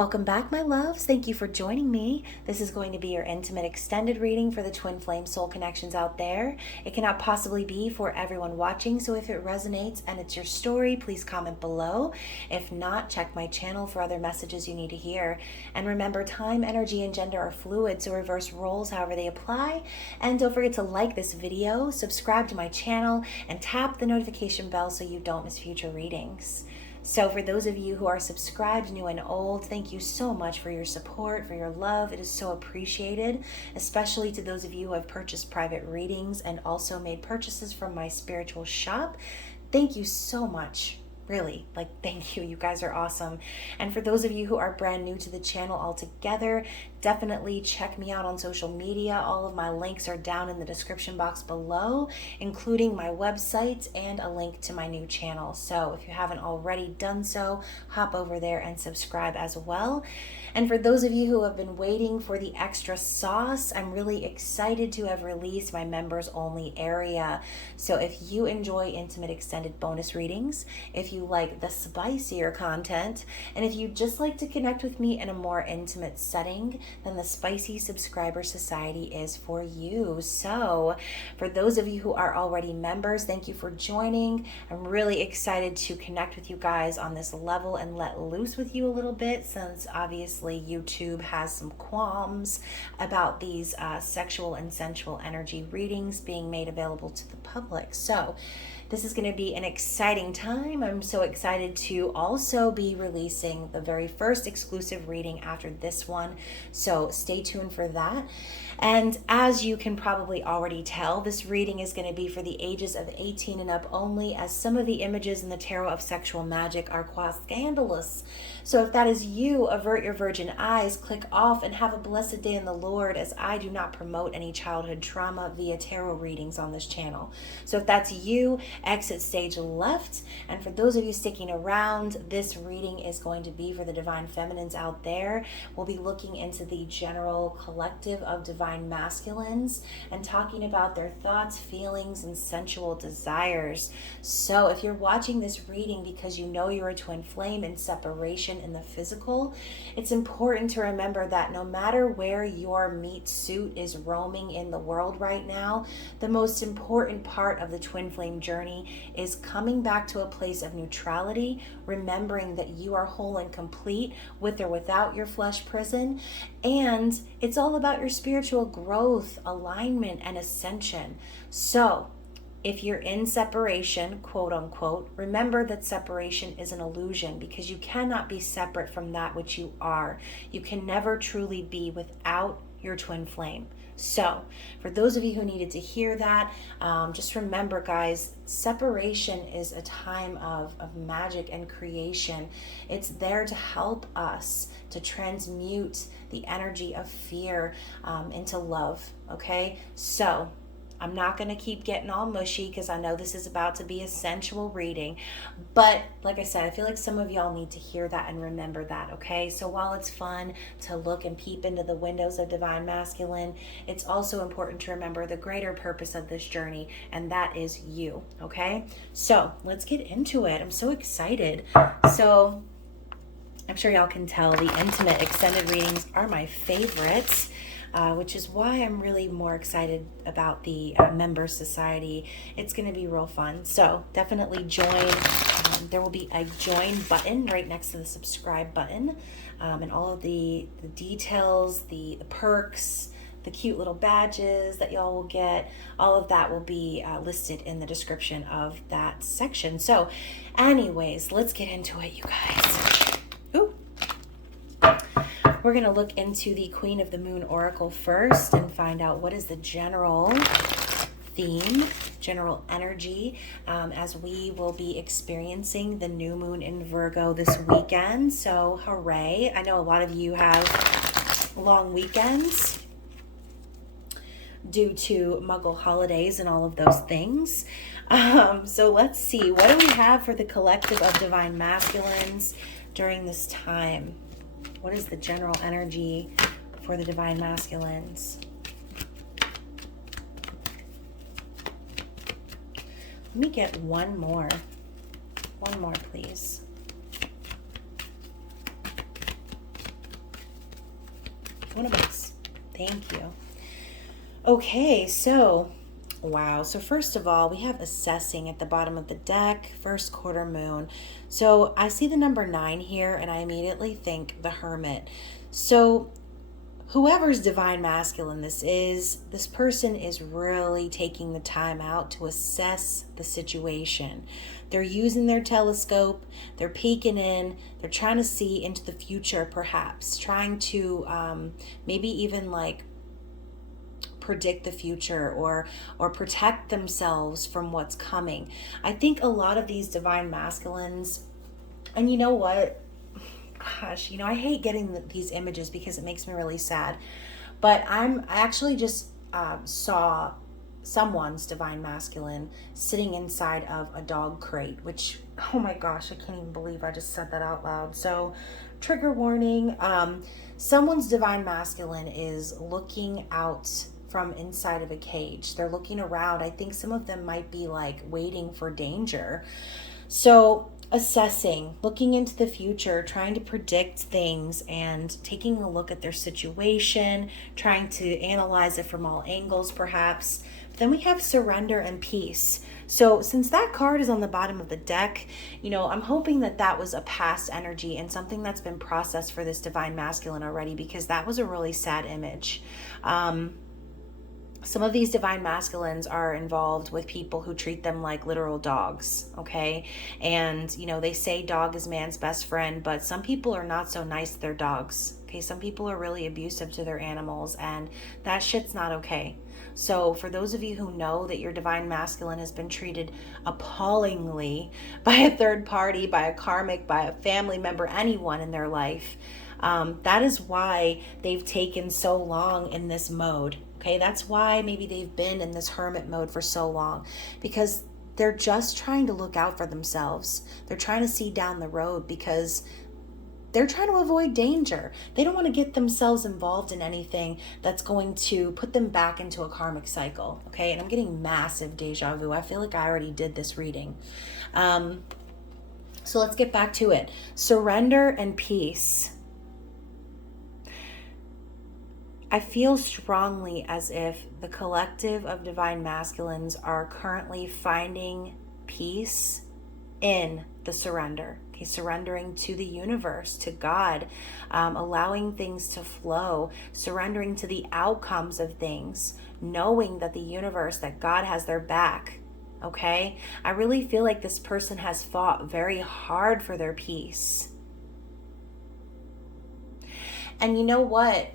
Welcome back, my loves. Thank you for joining me. This is going to be your intimate extended reading for the twin flame soul connections out there. It cannot possibly be for everyone watching, so if it resonates and it's your story, please comment below. If not, check my channel for other messages you need to hear. And remember, time, energy, and gender are fluid, so reverse roles however they apply. And don't forget to like this video, subscribe to my channel, and tap the notification bell so you don't miss future readings. So for those of you who are subscribed, new and old, thank you so much for your support, for your love. It is so appreciated, especially to those of you who have purchased private readings and also made purchases from my spiritual shop. Thank you so much. Really, thank you. You guys are awesome. And for those of you who are brand new to the channel altogether, definitely check me out on social media. All of my links are down in the description box below, including my website and a link to my new channel. So if you haven't already done so, hop over there and subscribe as well. And for those of you who have been waiting for the extra sauce, I'm really excited to have released my members only area. So if you enjoy intimate extended bonus readings, if you like the spicier content, and if you just like to connect with me in a more intimate setting, then the Spicy Subscriber Society is for you. So for those of you who are already members, thank you for joining. I'm really excited to connect with you guys on this level and let loose with you a little bit, since obviously YouTube has some qualms about these sexual and sensual energy readings being made available to the public. So this is going to be an exciting time. I'm so excited to also be releasing the very first exclusive reading after this one. So stay tuned for that. And as you can probably already tell, this reading is going to be for the ages of 18 and up only, as some of the images in the Tarot of Sexual Magic are quite scandalous. So if that is you, avert your virgin eyes, click off, and have a blessed day in the Lord, as I do not promote any childhood trauma via tarot readings on this channel. So if that's you, exit stage left. And for those of you sticking around, this reading is going to be for the divine feminines out there. We'll be looking into the general collective of divine masculines and talking about their thoughts, feelings, and sensual desires. So if you're watching this reading because you know you're a twin flame in separation in the physical, it's important to remember that no matter where your meat suit is roaming in the world right now, the most important part of the twin flame journey is coming back to a place of neutrality, remembering that you are whole and complete with or without your flesh prison. And it's all about your spiritual growth, alignment, and ascension. So if you're in separation, quote unquote, remember that separation is an illusion, because you cannot be separate from that which you are. You can never truly be without your twin flame. So for those of you who needed to hear that, just remember, guys, separation is a time of magic and creation. It's there to help us to transmute the energy of fear into love, okay? So I'm not going to keep getting all mushy, because I know this is about to be a sensual reading. But like I said, I feel like some of y'all need to hear that and remember that, okay? So while it's fun to look and peep into the windows of divine masculine, it's also important to remember the greater purpose of this journey, and that is you, okay? So let's get into it. I'm so excited. So I'm sure y'all can tell the intimate extended readings are my favorites. Which is why I'm really more excited about the member society. It's going to be real fun. So definitely join. There will be a join button right next to the subscribe button. And all of the details, the perks, the cute little badges that y'all will get, all of that will be listed in the description of that section. So anyways, let's get into it, you guys. Ooh. We're going to look into the Queen of the Moon Oracle first and find out what is the general theme, general energy, as we will be experiencing the new moon in Virgo this weekend. So hooray. I know a lot of you have long weekends due to Muggle holidays and all of those things. So let's see. What do we have for the collective of divine masculines during this time? What is the general energy for the divine masculines? Let me get one more. One more, please. One of us. Thank you. Okay, so, wow. So first of all, we have assessing at the bottom of the deck, first quarter moon. So I see the number 9 here, and I immediately think the Hermit. So whoever's divine masculine this person is really taking the time out to assess the situation. They're using their telescope, they're peeking in, they're trying to see into the future, perhaps, trying to maybe even like predict the future or protect themselves from what's coming. I think a lot of these divine masculines, and you know what? Gosh, I hate getting these images because it makes me really sad. But I actually just saw someone's divine masculine sitting inside of a dog crate, which, oh my gosh, I can't even believe I just said that out loud. So, trigger warning, someone's divine masculine is looking out from inside of a cage. They're looking around. I think some of them might be like waiting for danger. So, assessing, looking into the future, trying to predict things and taking a look at their situation, trying to analyze it from all angles perhaps. But then we have surrender and peace. So since that card is on the bottom of the deck, I'm hoping that that was a past energy and something that's been processed for this divine masculine already, because that was a really sad image. Some of these divine masculines are involved with people who treat them like literal dogs, okay? And, they say dog is man's best friend, but some people are not so nice to their dogs, okay? Some people are really abusive to their animals, and that shit's not okay. So for those of you who know that your divine masculine has been treated appallingly by a third party, by a karmic, by a family member, anyone in their life, that is why they've taken so long in this mode. Okay, that's why maybe they've been in this hermit mode for so long, because they're just trying to look out for themselves. They're trying to see down the road because they're trying to avoid danger. They don't want to get themselves involved in anything that's going to put them back into a karmic cycle. Okay, and I'm getting massive deja vu. I feel like I already did this reading. So let's get back to it. Surrender and peace. I feel strongly as if the collective of divine masculines are currently finding peace in the surrender. Okay, surrendering to the universe, to God, allowing things to flow, surrendering to the outcomes of things, knowing that the universe, that God has their back. Okay, I really feel like this person has fought very hard for their peace. And you know what?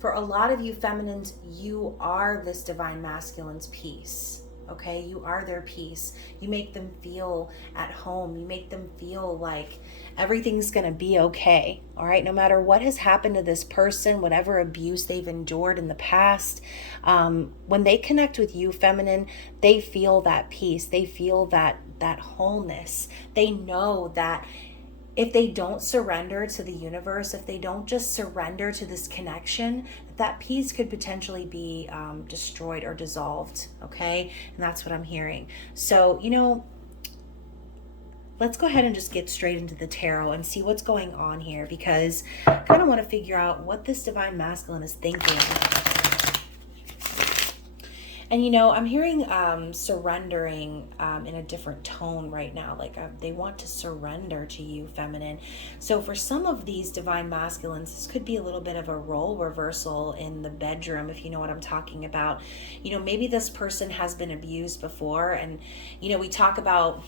For a lot of you feminines, you are this divine masculine's peace, okay? You are their peace. You make them feel at home. You make them feel like everything's gonna be okay, all right? No matter what has happened to this person, whatever abuse they've endured in the past, when they connect with you, feminine, they feel that peace. They feel that wholeness. They know that if they don't surrender to the universe, if they don't just surrender to this connection, that peace could potentially be destroyed or dissolved, okay? And that's what I'm hearing. So, let's go ahead and just get straight into the tarot and see what's going on here, because I kind of want to figure out what this divine masculine is thinking. And I'm hearing surrendering in a different tone right now. Like they want to surrender to you, feminine. So for some of these divine masculines, this could be a little bit of a role reversal in the bedroom, if you know what I'm talking about. Maybe this person has been abused before, and we talk about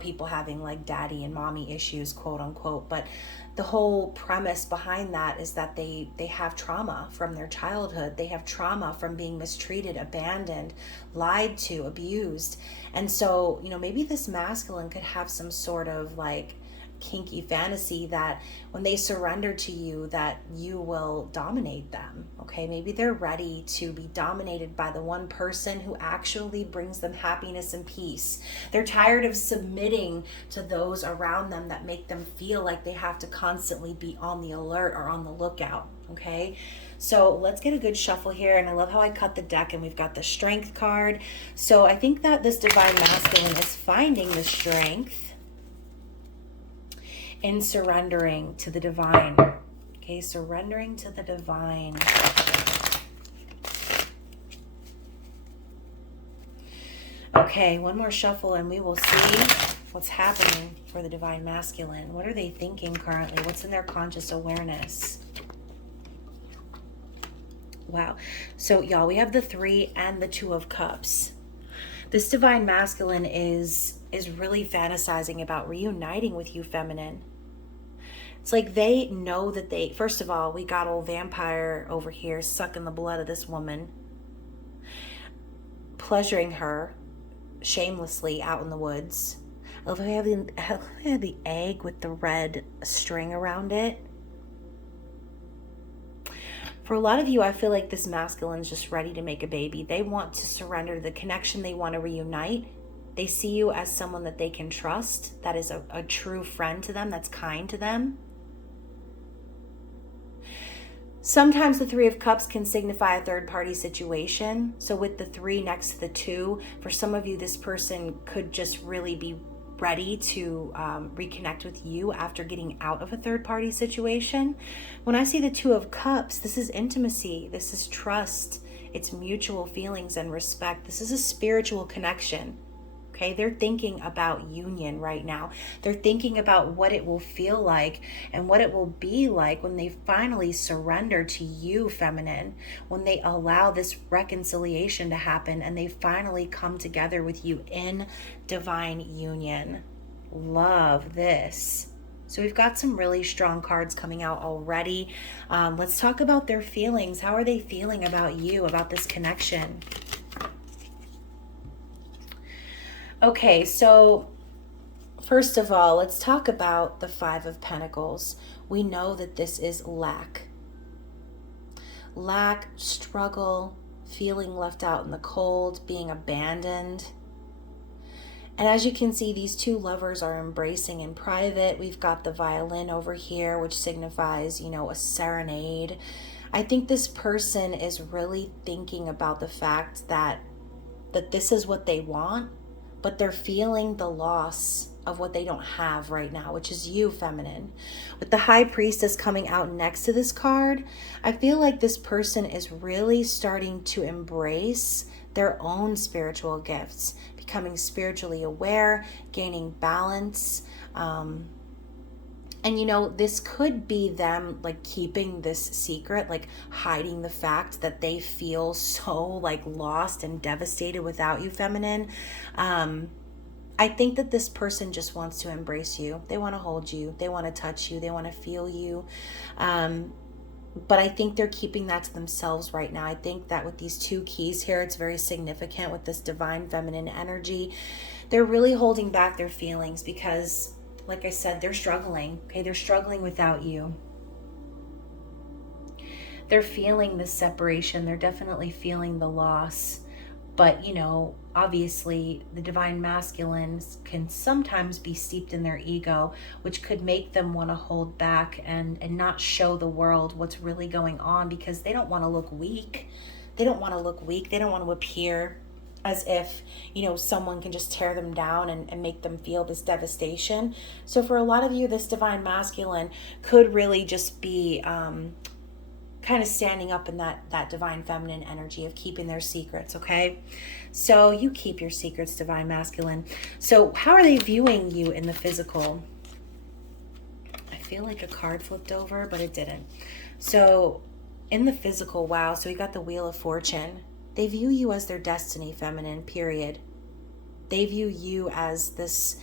people having like daddy and mommy issues, quote unquote, but the whole premise behind that is that they have trauma from their childhood. They have trauma from being mistreated, abandoned, lied to, abused. And so, maybe this masculine could have some sort of like kinky fantasy that when they surrender to you, that you will dominate them. Okay, maybe they're ready to be dominated by the one person who actually brings them happiness and peace. They're tired of submitting to those around them that make them feel like they have to constantly be on the alert or on the lookout. Okay, so let's get a good shuffle here. And I love how I cut the deck and we've got the strength card. So I think that this divine masculine is finding the strength in surrendering to the divine. Okay, surrendering to the divine. Okay, one more shuffle and we will see what's happening for the divine masculine. What are they thinking currently? What's in their conscious awareness? Wow. So y'all, we have the 3 and the 2 of Cups. This divine masculine is really fantasizing about reuniting with you, feminine. It's like they know that they, first of all, we got old vampire over here sucking the blood of this woman, pleasuring her shamelessly out in the woods. I love how we have the egg with the red string around it. For a lot of you, I feel like this masculine is just ready to make a baby. They want to surrender to the connection. They want to reunite. They see you as someone that they can trust, that is a true friend to them, that's kind to them. Sometimes the 3 of Cups can signify a third-party situation. So with the 3 next to the 2, for some of you, this person could just really be ready to reconnect with you after getting out of a third-party situation. When I see the 2 of Cups, this is intimacy. This is trust. It's mutual feelings and respect. This is a spiritual connection. Okay, they're thinking about union right now. They're thinking about what it will feel like and what it will be like when they finally surrender to you, feminine, when they allow this reconciliation to happen and they finally come together with you in divine union. Love this. So we've got some really strong cards coming out already. Let's talk about their feelings. How are they feeling about you, about this connection? Okay, so first of all, let's talk about the 5 of Pentacles. We know that this is lack. Lack, struggle, feeling left out in the cold, being abandoned. And as you can see, these 2 lovers are embracing in private. We've got the violin over here, which signifies, you know, a serenade. I think this person is really thinking about the fact that this is what they want, but they're feeling the loss of what they don't have right now, which is you, feminine. With the High Priestess coming out next to this card, I feel like this person is really starting to embrace their own spiritual gifts, becoming spiritually aware, gaining balance. And you know, this could be them like keeping this secret, like hiding the fact that they feel so like lost and devastated without you, feminine. I think that this person just wants to embrace you. They want to hold you. They want to touch you. They want to feel you. But I think they're keeping that to themselves right now. I think that with these 2 keys here, it's very significant with this divine feminine energy. They're really holding back their feelings because, like I said, they're struggling. Okay, they're struggling without you. They're feeling this separation. They're definitely feeling the loss. But, you know, obviously the divine masculines can sometimes be steeped in their ego, which could make them want to hold back and not show the world what's really going on because they don't want to look weak. They don't want to look weak. They don't want to appear as if, you know, someone can just tear them down and make them feel this devastation. So for a lot of you, this divine masculine could really just be kind of standing up in that divine feminine energy of keeping their secrets, okay? So you keep your secrets, divine masculine. So how are they viewing you in the physical? I feel like a card flipped over, but it didn't. So in the physical, wow, so we got the Wheel of Fortune. They view you as their destiny, feminine, period. They view you as this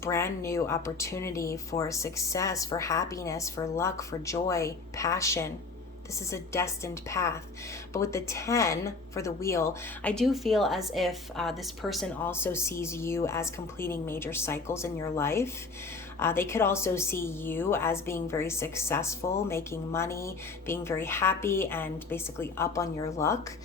brand new opportunity for success, for happiness, for luck, for joy, passion. This is a destined path. But with the 10 for the wheel, I do feel as if this person also sees you as completing major cycles in your life. They could also see you as being very successful, making money, being very happy, and basically up on your luck.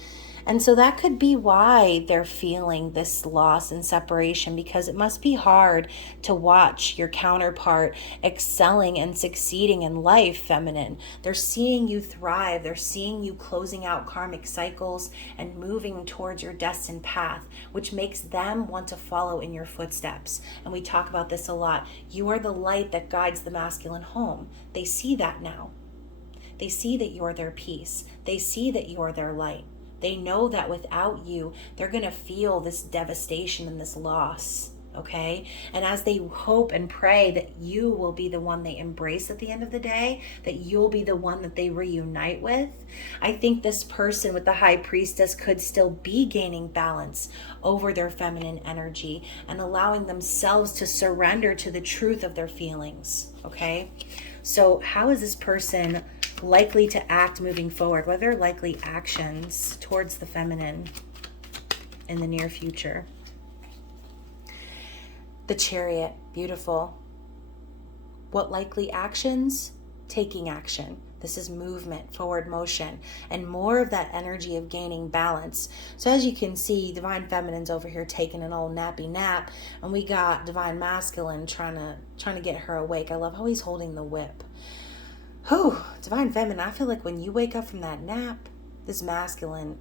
And so that could be why they're feeling this loss and separation, because it must be hard to watch your counterpart excelling and succeeding in life, feminine. They're seeing you thrive. They're seeing you closing out karmic cycles and moving towards your destined path, which makes them want to follow in your footsteps. And we talk about this a lot. You are the light that guides the masculine home. They see that now. They see that you're their peace. They see that you're their light. They know that without you, they're going to feel this devastation and this loss, okay? And as they hope and pray that you will be the one they embrace at the end of the day, that you'll be the one that they reunite with, I think this person with the High Priestess could still be gaining balance over their feminine energy and allowing themselves to surrender to the truth of their feelings, okay? So how is this person likely to act moving forward? What are their likely actions towards the feminine in the near future? The Chariot, beautiful. What likely actions? Taking action. This is movement, forward motion, and more of that energy of gaining balance. So as you can see, Divine Feminine's over here taking an old nappy nap, and we got Divine Masculine trying to get her awake. I love how he's holding the whip. Whew, Divine Feminine, I feel like when you wake up from that nap, this masculine,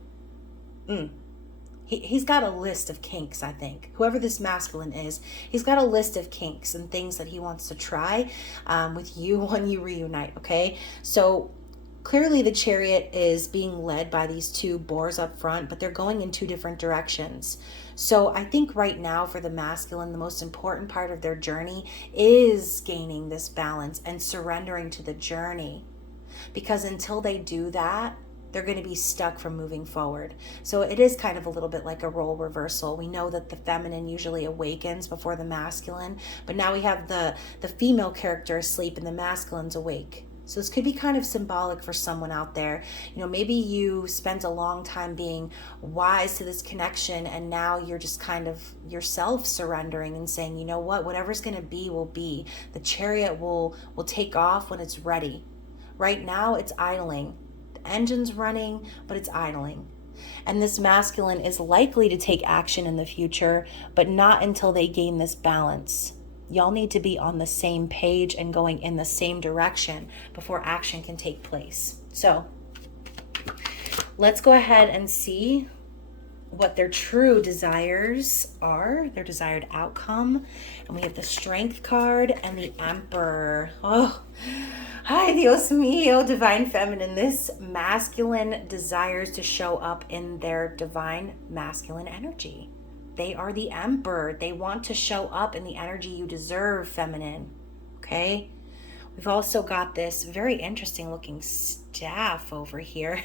he's got a list of kinks, I think. Whoever this masculine is, he's got a list of kinks and things that he wants to try with you when you reunite, okay? So clearly the Chariot is being led by these two boars up front, but they're going in two different directions. So I think right now for the masculine, the most important part of their journey is gaining this balance and surrendering to the journey. Because until they do that, they're going to be stuck from moving forward. So it is kind of a little bit like a role reversal. We know that the feminine usually awakens before the masculine, but now we have the female character asleep and the masculine's awake. So this could be kind of symbolic for someone out there. You know, maybe you spent a long time being wise to this connection, and now you're just kind of yourself surrendering and saying, you know what, whatever's going to be will be. The Chariot will take off when it's ready. Right now it's idling. The engine's running, but it's idling. And this masculine is likely to take action in the future, but not until they gain this balance. Y'all need to be on the same page and going in the same direction before action can take place. So let's go ahead and see what their true desires are, their desired outcome. And we have the Strength card and the Emperor. Oh, ay, Dios mío, Divine Feminine. This masculine desires to show up in their divine masculine energy. They are the Emperor. They want to show up in the energy you deserve, feminine. Okay? We've also got this very interesting looking staff over here.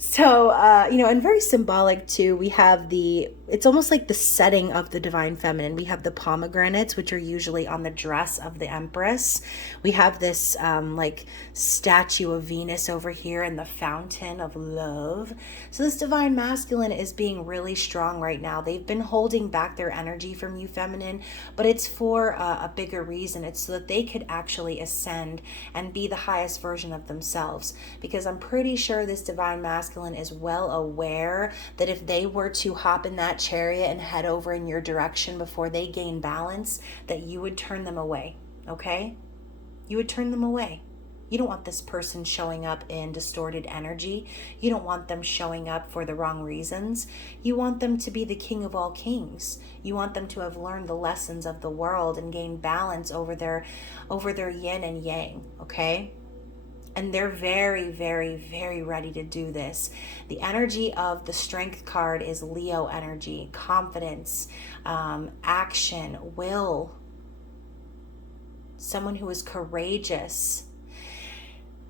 So, and very symbolic too, we have it's almost like the setting of the Divine Feminine. We have the pomegranates, which are usually on the dress of the Empress. We have this like statue of Venus over here and the fountain of love. So this Divine Masculine is being really strong right now. They've been holding back their energy from you, feminine, but it's for a bigger reason. It's so that they could actually ascend and be the highest version of themselves. Because I'm pretty sure this Divine Masculine is well aware that if they were to hop in that chariot and head over in your direction before they gain balance, that you would turn them away, okay? You would turn them away. You don't want this person showing up in distorted energy. You don't want them showing up for the wrong reasons. You want them to be the king of all kings. You want them to have learned the lessons of the world and gain balance over their yin and yang, okay? And they're very, very, very ready to do this. The energy of the Strength card is Leo energy, confidence, action, will. Someone who is courageous.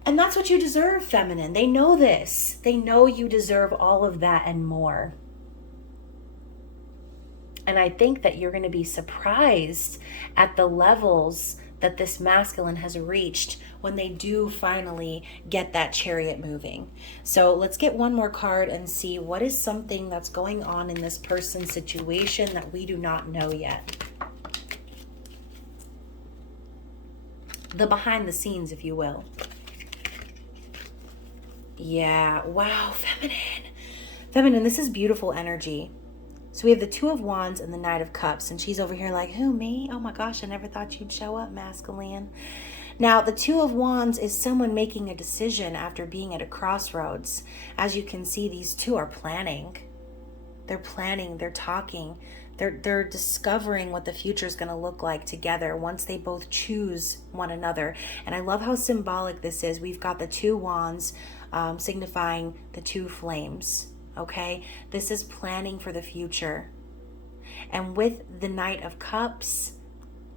And that's what you deserve, feminine. They know this. They know you deserve all of that and more. And I think that you're going to be surprised at the levels that this masculine has reached when they do finally get that chariot moving. So let's get one more card and see what is something that's going on in this person's situation that we do not know yet. The behind the scenes, if you will. Yeah, wow, feminine. Feminine, this is beautiful energy. So we have the Two of Wands and the Knight of Cups, and she's over here like, who, me? Oh my gosh, I never thought you'd show up, masculine. Now, the Two of Wands is someone making a decision after being at a crossroads. As you can see, these two are planning. They're planning, they're talking. They're discovering what the future is going to look like together once they both choose one another. And I love how symbolic this is. We've got the two wands signifying the two flames. Okay, this is planning for the future. And with the Knight of Cups,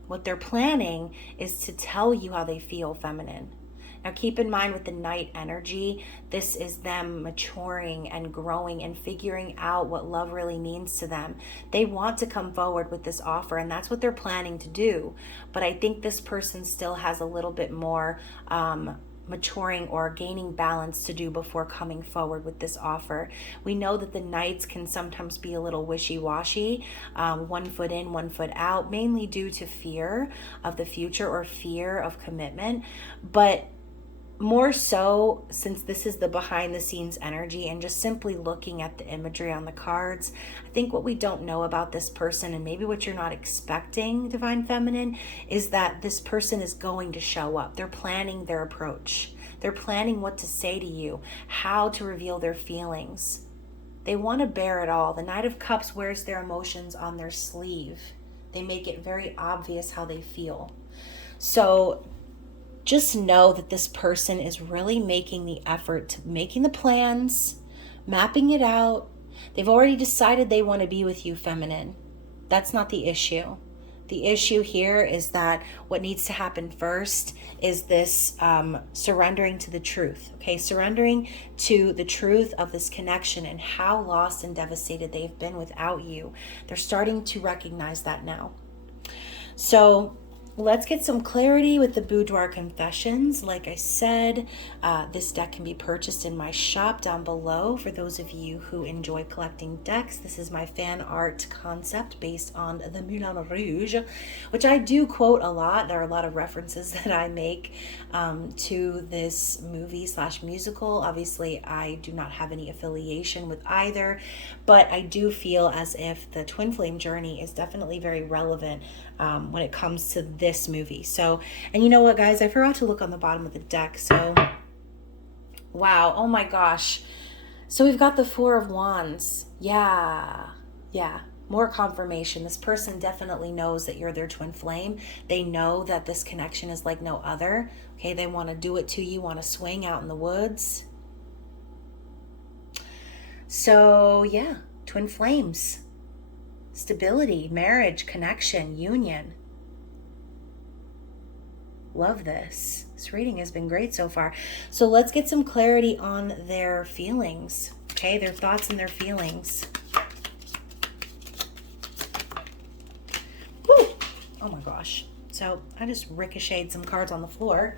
what they're planning is to tell you how they feel, feminine. Now keep in mind with the Knight energy, this is them maturing and growing and figuring out what love really means to them. They want to come forward with this offer, and that's what they're planning to do. But I think this person still has a little bit more maturing or gaining balance to do before coming forward with this offer. We know that the Knights can sometimes be a little wishy-washy, 1 foot in, 1 foot out, mainly due to fear of the future or fear of commitment. But more so, since this is the behind the scenes energy and just simply looking at the imagery on the cards, I think what we don't know about this person, and maybe what you're not expecting, Divine Feminine, is that this person is going to show up. They're planning their approach. They're planning what to say to you, how to reveal their feelings. They want to bear it all. The Knight of Cups wears their emotions on their sleeve. They make it very obvious how they feel. So just know that this person is really making the effort to making the plans, mapping it out. They've already decided they want to be with you, feminine. That's not the issue. The issue here is that what needs to happen first is this surrendering to the truth, okay? Surrendering to the truth of this connection and how lost and devastated they've been without you. They're starting to recognize that now. So let's get some clarity with the Boudoir Confessions. Like I said, this deck can be purchased in my shop down below for those of you who enjoy collecting decks. This is my fan art concept based on the Moulin Rouge, which I do quote a lot. There are a lot of references that I make to this movie / musical. Obviously, I do not have any affiliation with either, but I do feel as if the twin flame journey is definitely very relevant when it comes to this movie. So, and you know what, guys, I forgot to look on the bottom of the deck. So, wow, oh my gosh. So we've got the Four of Wands. Yeah, more confirmation. This person definitely knows that you're their twin flame. They know that this connection is like no other. Okay, they want to do it to you, want to swing out in the woods. So yeah, twin flames. Stability, marriage, connection, union. Love this. This reading has been great so far. So let's get some clarity on their feelings. Okay, their thoughts and their feelings. Woo! Oh my gosh. So I just ricocheted some cards on the floor.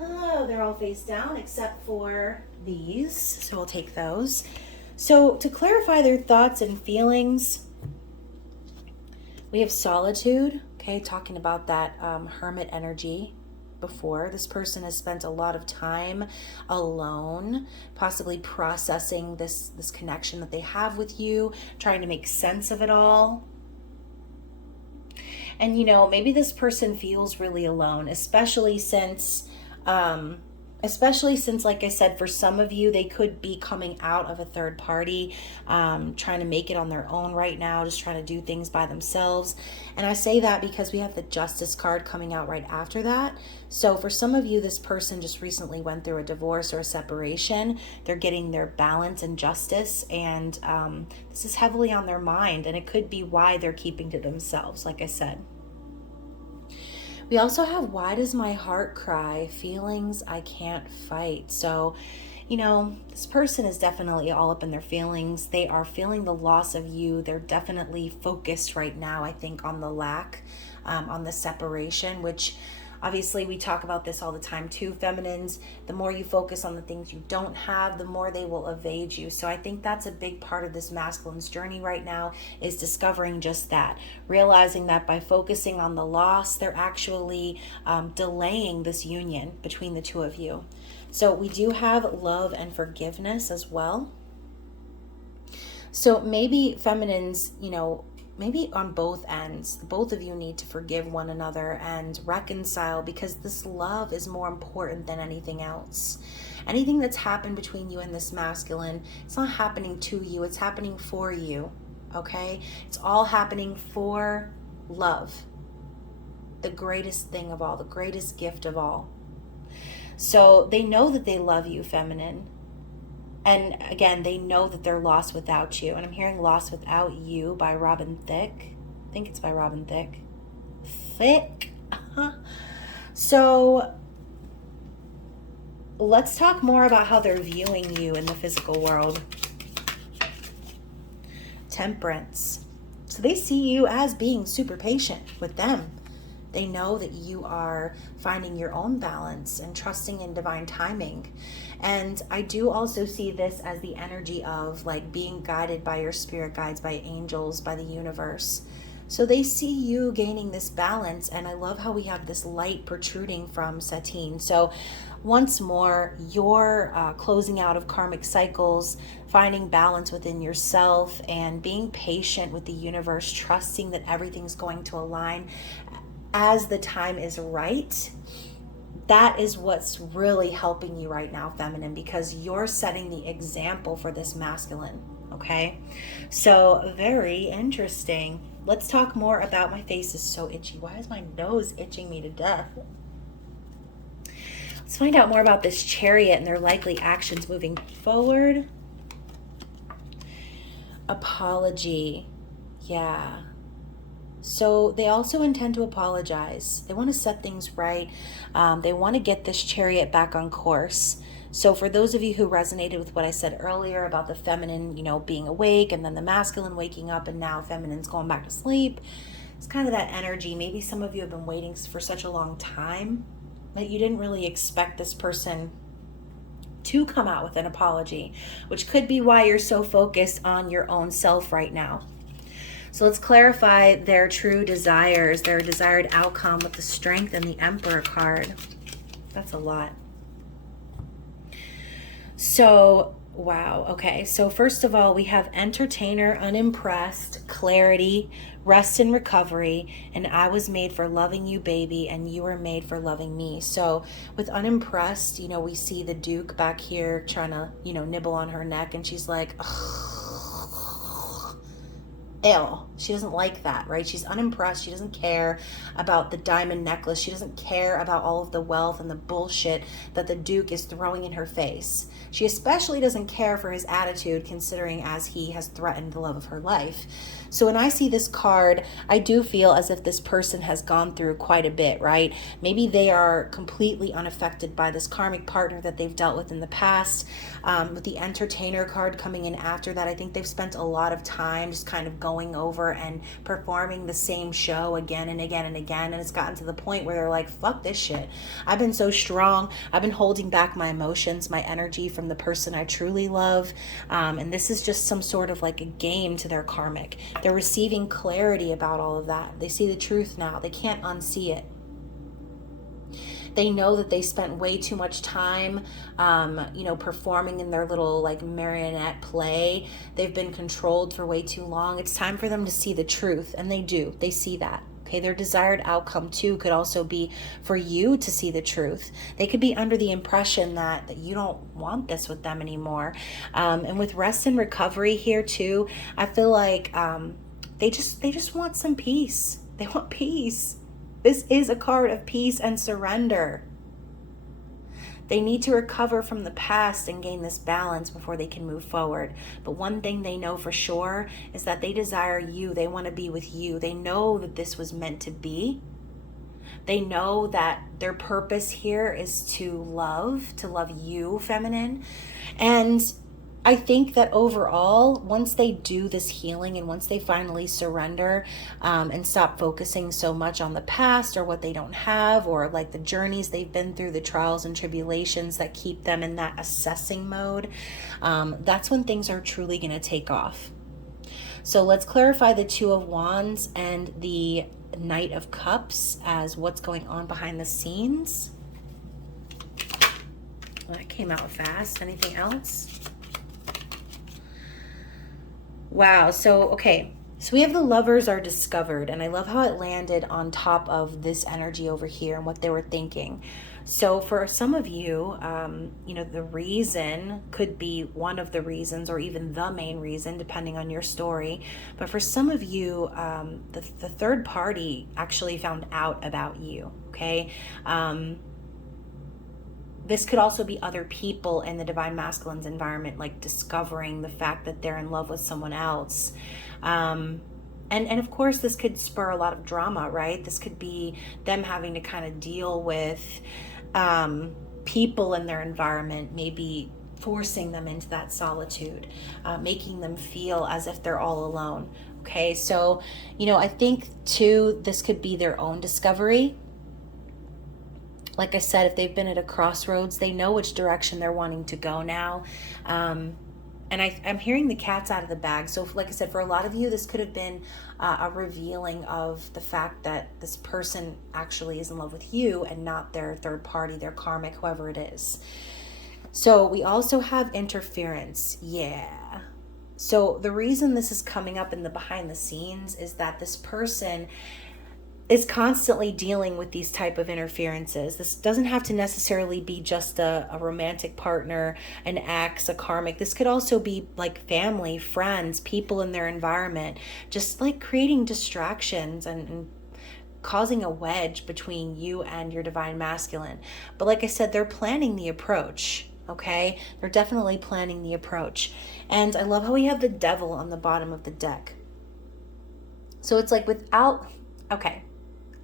Oh, they're all face down except for these. So we'll take those. So to clarify their thoughts and feelings, we have solitude, okay, talking about that hermit energy before. This person has spent a lot of time alone, possibly processing this connection that they have with you, trying to make sense of it all. And, you know, maybe this person feels really alone, especially since, like I said, for some of you, they could be coming out of a third party, trying to make it on their own right now, just trying to do things by themselves. And I say that because we have the Justice card coming out right after that. So for some of you, this person just recently went through a divorce or a separation. They're getting their balance and justice, and this is heavily on their mind, and it could be why they're keeping to themselves, like I said. We also have, why does my heart cry? Feelings I can't fight. So, you know, this person is definitely all up in their feelings. They are feeling the loss of you. They're definitely focused right now, I think, on the lack, on the separation, which obviously we talk about this all the time too, feminines. The more you focus on the things you don't have, the more they will evade you. So I think that's a big part of this masculine's journey right now, is discovering just that, realizing that by focusing on the loss, they're actually delaying this union between the two of you. So we do have love and forgiveness as well. So maybe feminines, you know, maybe on both ends, both of you need to forgive one another and reconcile, because this love is more important than anything else. Anything that's happened between you and this masculine, it's not happening to you, it's happening for you. okay? It's all happening for love. The greatest thing of all, the greatest gift of all. So they know that they love you, feminine. And again, they know that they're lost without you. And I'm hearing Lost Without You by Robin Thicke. I think it's by Robin Thicke. Thicke. So let's talk more about how they're viewing you in the physical world. Temperance. So they see you as being super patient with them. They know that you are finding your own balance and trusting in divine timing. And I do also see this as the energy of like being guided by your spirit guides, by angels, by the universe. So they see you gaining this balance. And I love how we have this light protruding from Satine. So once more, you're closing out of karmic cycles, finding balance within yourself, and being patient with the universe, trusting that everything's going to align as the time is right. That is what's really helping you right now, feminine, because you're setting the example for this masculine, okay? So very interesting. Let's talk more about, my face is so itchy. Why is my nose itching me to death? Let's find out more about this Chariot and their likely actions moving forward. Apology. Yeah. So they also intend to apologize. They want to set things right. They want to get this Chariot back on course. So for those of you who resonated with what I said earlier about the feminine, you know, being awake and then the masculine waking up and now feminine's going back to sleep, it's kind of that energy. Maybe some of you have been waiting for such a long time that you didn't really expect this person to come out with an apology, which could be why you're so focused on your own self right now. So let's clarify their true desires, their desired outcome with the Strength and the Emperor card. That's a lot. So, wow. Okay. So first of all, we have Entertainer, Unimpressed, Clarity, Rest and Recovery, and I was made for loving you, baby, and you were made for loving me. So with Unimpressed, you know, we see the Duke back here trying to, you know, nibble on her neck, and she's like, ugh. Ew. She doesn't like that, right? She's unimpressed. She doesn't care about the diamond necklace. She doesn't care about all of the wealth and the bullshit that the Duke is throwing in her face. She especially doesn't care for his attitude, considering as he has threatened the love of her life. So when I see this card, I do feel as if this person has gone through quite a bit, right? Maybe they are completely unaffected by this karmic partner that they've dealt with in the past. With the Entertainer card coming in after that, I think they've spent a lot of time just kind of going over and performing the same show again and again and again. And it's gotten to the point where they're like, fuck this shit. I've been so strong. I've been holding back my emotions, my energy from the person I truly love. And this is just some sort of like a game to their karmic. They're receiving clarity about all of that. They see the truth now. They can't unsee it. They know that they spent way too much time, you know, performing in their little like marionette play. They've been controlled for way too long. It's time for them to see the truth. And they do. They see that. Okay, their desired outcome too could also be for you to see the truth. They could be under the impression that you don't want this with them anymore. And with Rest and Recovery here too, I feel like they just want some peace. They want peace. This is a card of peace and surrender. They need to recover from the past and gain this balance before they can move forward. But one thing they know for sure is that they desire you. They want to be with you. They know that this was meant to be. They know that their purpose here is to love you, feminine. And I think that overall, once they do this healing and once they finally surrender and stop focusing so much on the past or what they don't have or like the journeys they've been through, the trials and tribulations that keep them in that assessing mode, that's when things are truly going to take off. So let's clarify the Two of Wands and the Knight of Cups as what's going on behind the scenes. Well, that came out fast. Anything else? Wow. So, okay. So we have the Lovers are discovered, and I love how it landed on top of this energy over here and what they were thinking. So for some of you, the reason could be one of the reasons or even the main reason, depending on your story. But for some of you, the third party actually found out about you, okay? This could also be other people in the Divine Masculine's environment, like discovering the fact that they're in love with someone else. And of course, this could spur a lot of drama, right? This could be them having to kind of deal with people in their environment, maybe forcing them into that solitude, making them feel as if they're all alone. Okay, so, I think too, this could be their own discovery. Like I said, if they've been at a crossroads, they know which direction they're wanting to go now. And I'm hearing the cat's out of the bag. So like I said, for a lot of you, this could have been a revealing of the fact that this person actually is in love with you and not their third party, their karmic, whoever it is. So we also have interference. Yeah. So the reason this is coming up in the behind the scenes is that this person is constantly dealing with these type of interferences. This doesn't have to necessarily be just a romantic partner, an ex, a karmic. This could also be like family, friends, people in their environment, just like creating distractions and causing a wedge between you and your Divine Masculine. But like I said, they're planning the approach. Okay, they're definitely planning the approach. And I love how we have the Devil on the bottom of the deck. So it's like okay,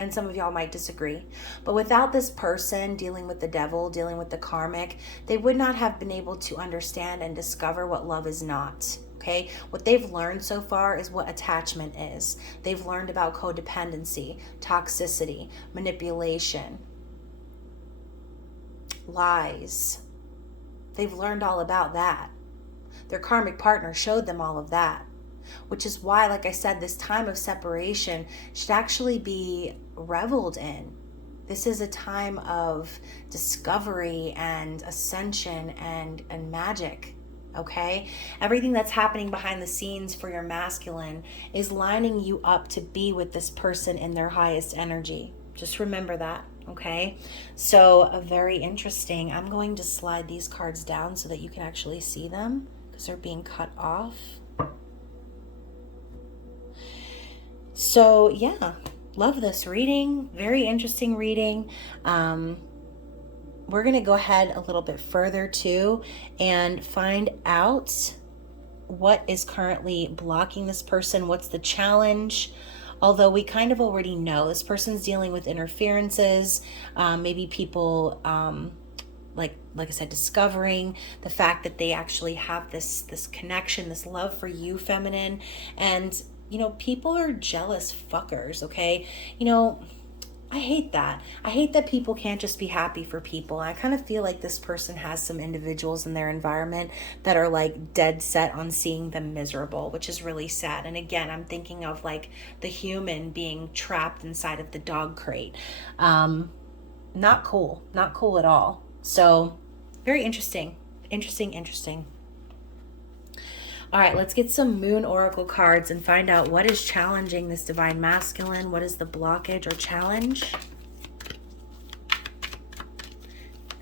and some of y'all might disagree, but without this person dealing with the devil, dealing with the karmic, they would not have been able to understand and discover what love is not. Okay, what they've learned so far is what attachment is. They've learned about codependency, toxicity, manipulation, lies. They've learned all about that. Their karmic partner showed them all of that, which is why, like I said, this time of separation should actually be reveled in. This is a time of discovery and ascension and magic. Okay, everything that's happening behind the scenes for your masculine is lining you up to be with this person in their highest energy. Just remember that. Okay, so very interesting. I'm going to slide these cards down so that you can actually see them because they're being cut off. So yeah, love this reading. Very interesting reading. We're going to go ahead a little bit further too and find out what is currently blocking this person. What's the challenge? Although we kind of already know this person's dealing with interferences, maybe people, like I said, discovering the fact that they actually have this connection, this love for you, feminine, and people are jealous fuckers, okay? I hate that. I hate that people can't just be happy for people. I kind of feel like this person has some individuals in their environment that are like dead set on seeing them miserable, which is really sad. And again, I'm thinking of like the human being trapped inside of the dog crate. Not cool at all. So very interesting. All right, let's get some Moon Oracle cards and find out what is challenging this Divine Masculine. What is the blockage or challenge?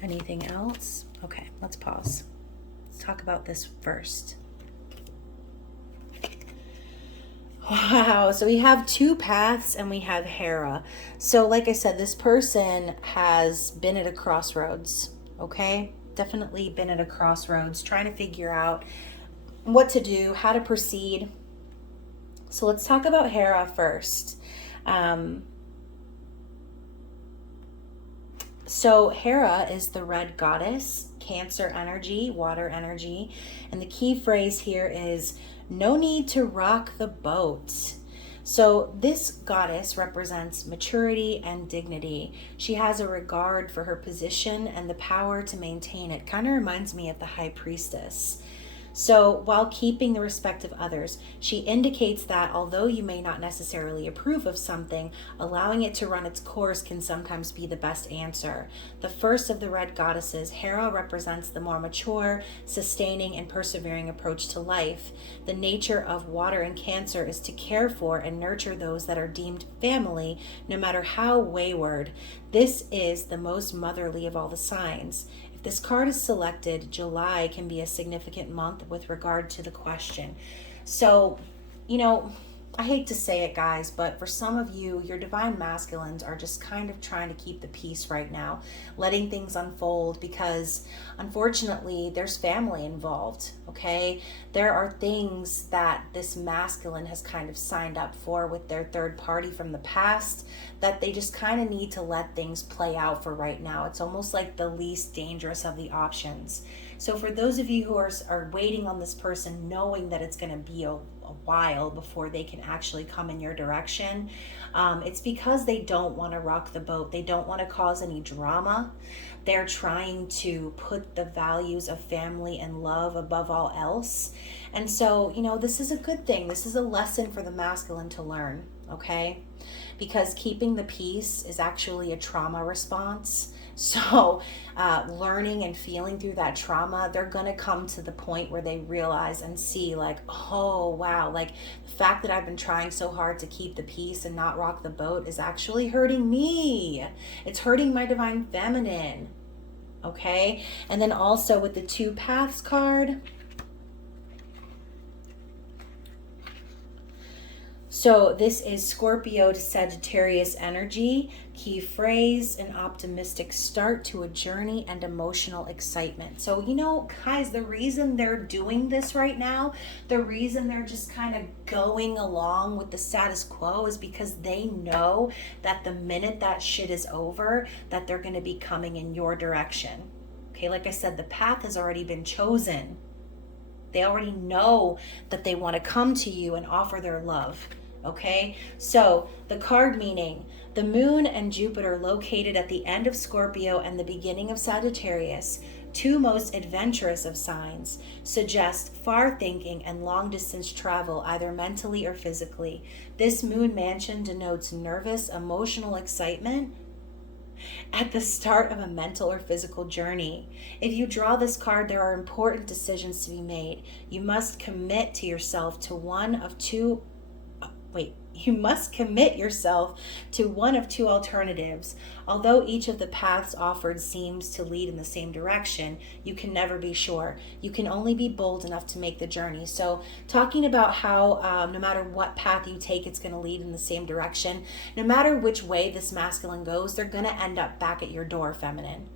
Anything else? Okay, let's pause. Let's talk about this first. Wow, so we have two paths and we have Hera. So like I said, this person has been at a crossroads, okay? Definitely been at a crossroads, trying to figure out what to do, how to proceed. So let's talk about Hera first. So Hera is the red goddess, Cancer energy, water energy. And the key phrase here is no need to rock the boat. So this goddess represents maturity and dignity. She has a regard for her position and the power to maintain it. Kind of reminds me of the high priestess. So while keeping the respect of others, she indicates that although you may not necessarily approve of something, allowing it to run its course can sometimes be the best answer. The first of the red goddesses, Hera, represents the more mature, sustaining, and persevering approach to life. The nature of water in Cancer is to care for and nurture those that are deemed family, no matter how wayward. This is the most motherly of all the signs. If this card is selected, July can be a significant month with regard to the question. So, I hate to say it, guys, but for some of you, your divine masculines are just kind of trying to keep the peace right now, letting things unfold, because unfortunately there's family involved, okay? There are things that this masculine has kind of signed up for with their third party from the past that they just kind of need to let things play out for right now. It's almost like the least dangerous of the options. So for those of you who are waiting on this person, knowing that it's going to be a while before they can actually come in your direction, it's because they don't want to rock the boat. They don't want to cause any drama. They're trying to put the values of family and love above all else. And so, this is a good thing. This is a lesson for the masculine to learn, okay? Because keeping the peace is actually a trauma response. So learning and feeling through that trauma, they're going to come to the point where they realize and see like, oh, wow, like the fact that I've been trying so hard to keep the peace and not rock the boat is actually hurting me. It's hurting my divine feminine. Okay. And then also with the Two Paths card. So this is Scorpio to Sagittarius energy. Key phrase, an optimistic start to a journey and emotional excitement. So, guys, the reason they're doing this right now, the reason they're just kind of going along with the status quo is because they know that the minute that shit is over, that they're going to be coming in your direction. Okay, like I said, the path has already been chosen. They already know that they want to come to you and offer their love. Okay, so the card meaning, the moon and Jupiter located at the end of Scorpio and the beginning of Sagittarius, two most adventurous of signs, suggest far thinking and long distance travel, either mentally or physically. This moon mansion denotes nervous, emotional excitement at the start of a mental or physical journey. If you draw this card, there are important decisions to be made. You must commit yourself to one of two alternatives. Although each of the paths offered seems to lead in the same direction, you can never be sure. You can only be bold enough to make the journey. So talking about how no matter what path you take, it's going to lead in the same direction. No matter which way this masculine goes, they're going to end up back at your door, feminine.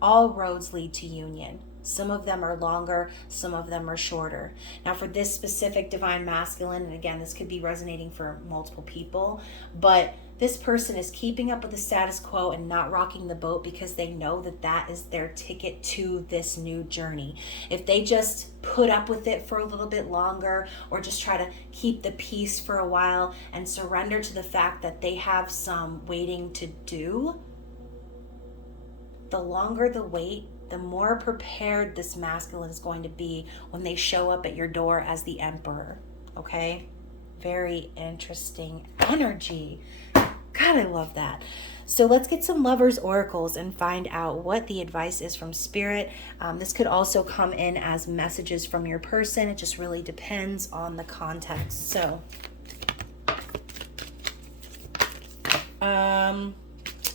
All roads lead to union. Some of them are longer, some of them are shorter. Now for this specific divine masculine, and again, this could be resonating for multiple people, but this person is keeping up with the status quo and not rocking the boat because they know that that is their ticket to this new journey. If they just put up with it for a little bit longer, or just try to keep the peace for a while and surrender to the fact that they have some waiting to do, the longer the wait, the more prepared this masculine is going to be when they show up at your door as the emperor. Okay? Very interesting energy. God, I love that. So let's get some lovers oracles and find out what the advice is from spirit. This could also come in as messages from your person. It just really depends on the context. So,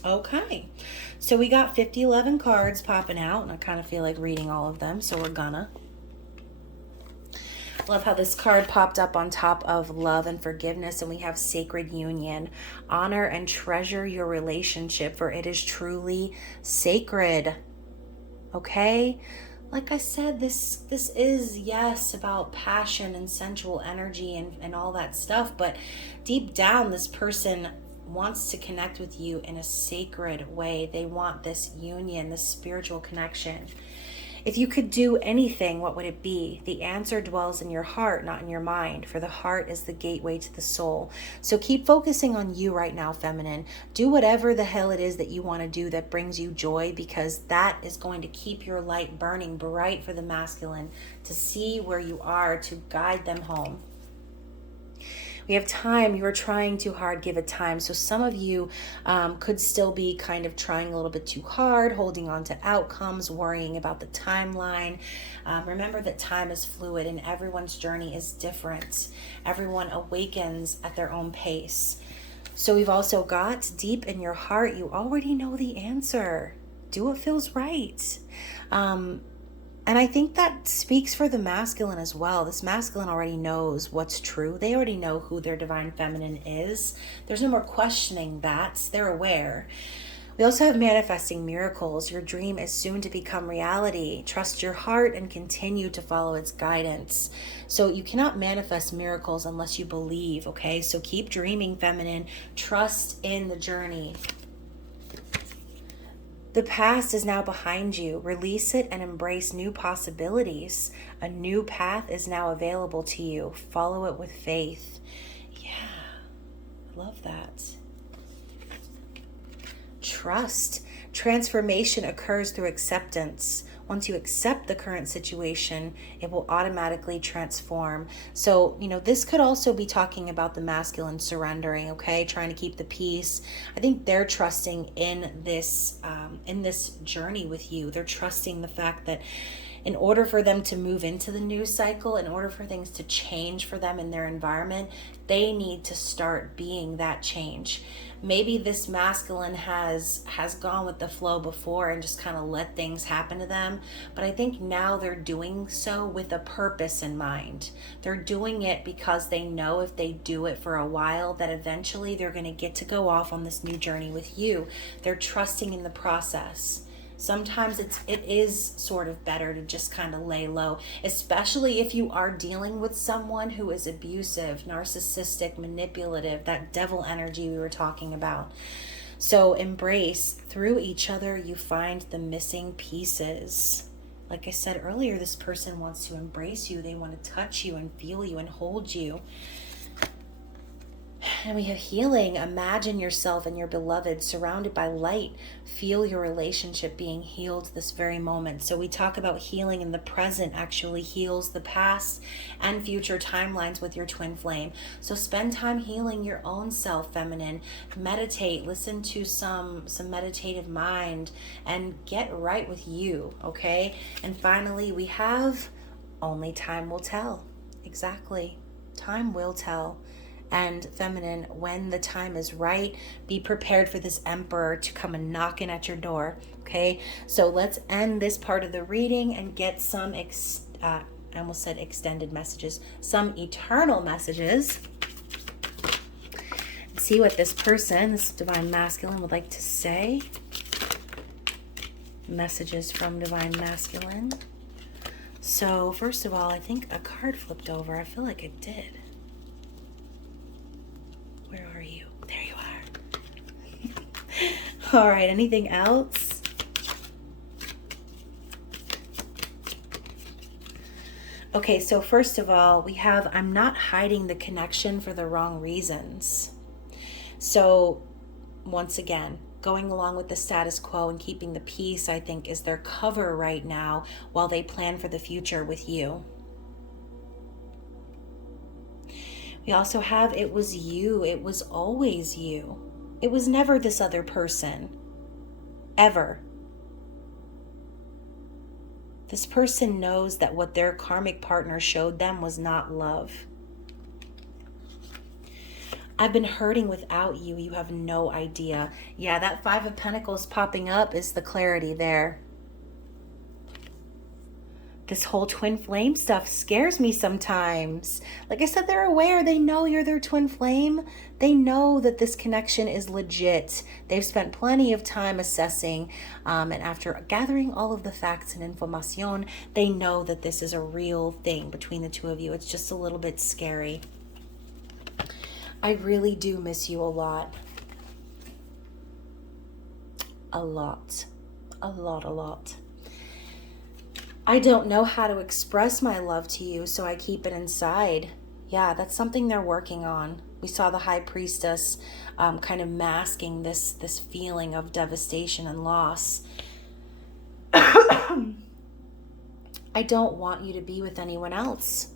okay. So we got 5011 cards popping out, and I kind of feel like reading all of them, so we're gonna. Love how this card popped up on top of love and forgiveness, and we have sacred union. Honor and treasure your relationship, for it is truly sacred. Okay? Like I said, this is, yes, about passion and sensual energy and all that stuff, but deep down, this person wants to connect with you in a sacred way. They want this union, this spiritual connection. If you could do anything, what would it be? The answer dwells in your heart, not in your mind, for the heart is the gateway to the soul. So keep focusing on you right now, feminine. Do whatever the hell it is that you want to do that brings you joy, because that is going to keep your light burning bright for the masculine to see where you are, to guide them home. We have time. You are trying too hard. Give it time. So some of you could still be kind of trying a little bit too hard, holding on to outcomes, worrying about the timeline. Remember that time is fluid and everyone's journey is different. Everyone awakens at their own pace. So we've also got deep in your heart, you already know the answer. Do what feels right. And I think that speaks for the masculine as well. This masculine already knows what's true. They already know who their divine feminine is. There's no more questioning that. They're aware. We also have manifesting miracles. Your dream is soon to become reality. Trust your heart and continue to follow its guidance. So you cannot manifest miracles unless you believe, okay? So keep dreaming, feminine. Trust in the journey. The past is now behind you. Release it and embrace new possibilities. A new path is now available to you. Follow it with faith. Yeah, I love that. Trust. Transformation occurs through acceptance. Once you accept the current situation, it will automatically transform. So, this could also be talking about the masculine surrendering, okay? Trying to keep the peace. I think they're trusting in this journey with you. They're trusting the fact that in order for them to move into the news cycle, in order for things to change for them in their environment, they need to start being that change. Maybe this masculine has gone with the flow before and just kind of let things happen to them. But I think now they're doing so with a purpose in mind. They're doing it because they know if they do it for a while, that eventually they're going to get to go off on this new journey with you. They're trusting in the process. Sometimes it is sort of better to just kind of lay low, especially if you are dealing with someone who is abusive, narcissistic, manipulative, that devil energy we were talking about. So embrace, through each other, you find the missing pieces. Like I said earlier, this person wants to embrace you. They want to touch you and feel you and hold you. And we have healing. Imagine yourself and your beloved surrounded by light. Feel your relationship being healed this very moment. So we talk about healing in the present actually heals the past and future timelines with your twin flame. So spend time healing your own self, feminine. Meditate, listen to some meditative mind, and get right with you, okay? And finally, we have only time will tell. Exactly. Time will tell. And feminine, when the time is right, be prepared for this emperor to come and knocking at your door. Okay, so let's end this part of the reading and get some I almost said extended messages, some eternal messages. See what this person, this divine masculine, would like to say. Messages from divine masculine. So first of all, I think a card flipped over. I feel like it did. Where are you? There you are. All right, anything else? Okay, so first of all, we have, I'm not hiding the connection for the wrong reasons. So once again, going along with the status quo and keeping the peace, I think, is their cover right now while they plan for the future with you. We also have, it was you. It was always you. It was never this other person. Ever. This person knows that what their karmic partner showed them was not love. I've been hurting without you. You have no idea. Yeah, that Five of Pentacles popping up is the clarity there. This whole twin flame stuff scares me sometimes. Like I said, they're aware. They know you're their twin flame. They know that this connection is legit. They've spent plenty of time assessing. And after gathering all of the facts and information, they know that this is a real thing between the two of you. It's just a little bit scary. I really do miss you a lot. A lot. A lot, a lot. I don't know how to express my love to you, so I keep it inside. Yeah, that's something they're working on. We saw the High Priestess kind of masking this feeling of devastation and loss. I don't want you to be with anyone else.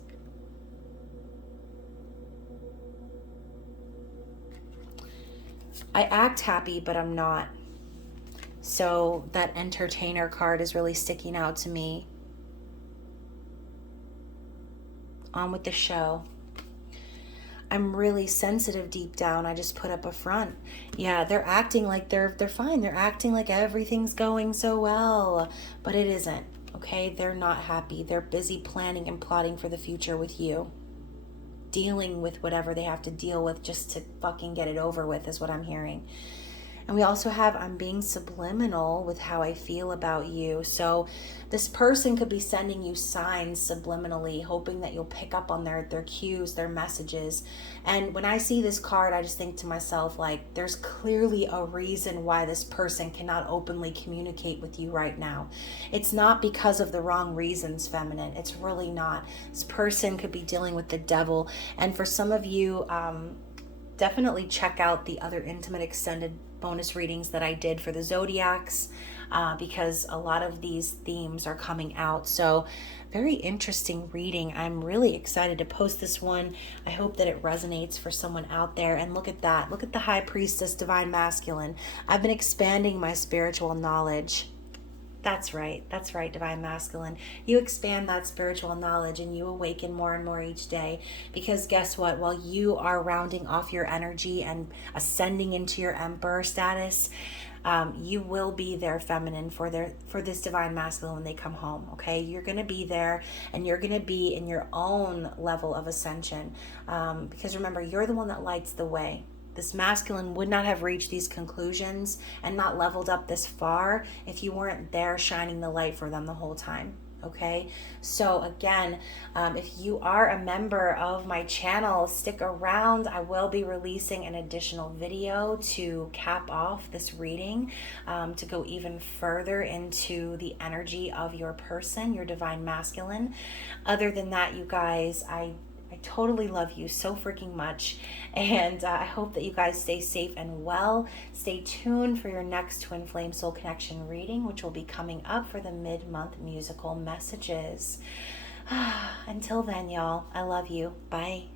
I act happy, but I'm not. So that entertainer card is really sticking out to me. On with the show. I'm really sensitive deep down. I just put up a front. Yeah, they're acting like they're fine. They're acting like everything's going so well, but it isn't. Okay? They're not happy. They're busy planning and plotting for the future with you. Dealing with whatever they have to deal with just to fucking get it over with is what I'm hearing. And we also have, I'm being subliminal with how I feel about you. So this person could be sending you signs subliminally, hoping that you'll pick up on their cues, their messages. And when I see this card, I just think to myself, like, there's clearly a reason why this person cannot openly communicate with you right now. It's not because of the wrong reasons, feminine. It's really not. This person could be dealing with the devil. And for some of you, definitely check out the other intimate extended bonus readings that I did for the zodiacs, because a lot of these themes are coming out. So very interesting reading. I'm really excited to post this one. I hope that it resonates for someone out there. And look at that. Look at the High Priestess, Divine Masculine. I've been expanding my spiritual knowledge. That's right, Divine Masculine. You expand that spiritual knowledge and you awaken more and more each day, because guess what? While you are rounding off your energy and ascending into your Emperor status, you will be there, feminine, for this Divine Masculine when they come home, okay? You're going to be there, and you're going to be in your own level of ascension, because remember, you're the one that lights the way. This masculine would not have reached these conclusions and not leveled up this far if you weren't there shining the light for them the whole time. Okay, so again, if you are a member of my channel, stick around. I will be releasing an additional video to cap off this reading, to go even further into the energy of your person, your Divine Masculine. Other than that, you guys, I totally love you so freaking much, and I hope that you guys stay safe and well. Stay tuned for your next Twin Flame Soul Connection reading, which will be coming up for the mid-month musical messages. Until then, y'all, I love you. Bye.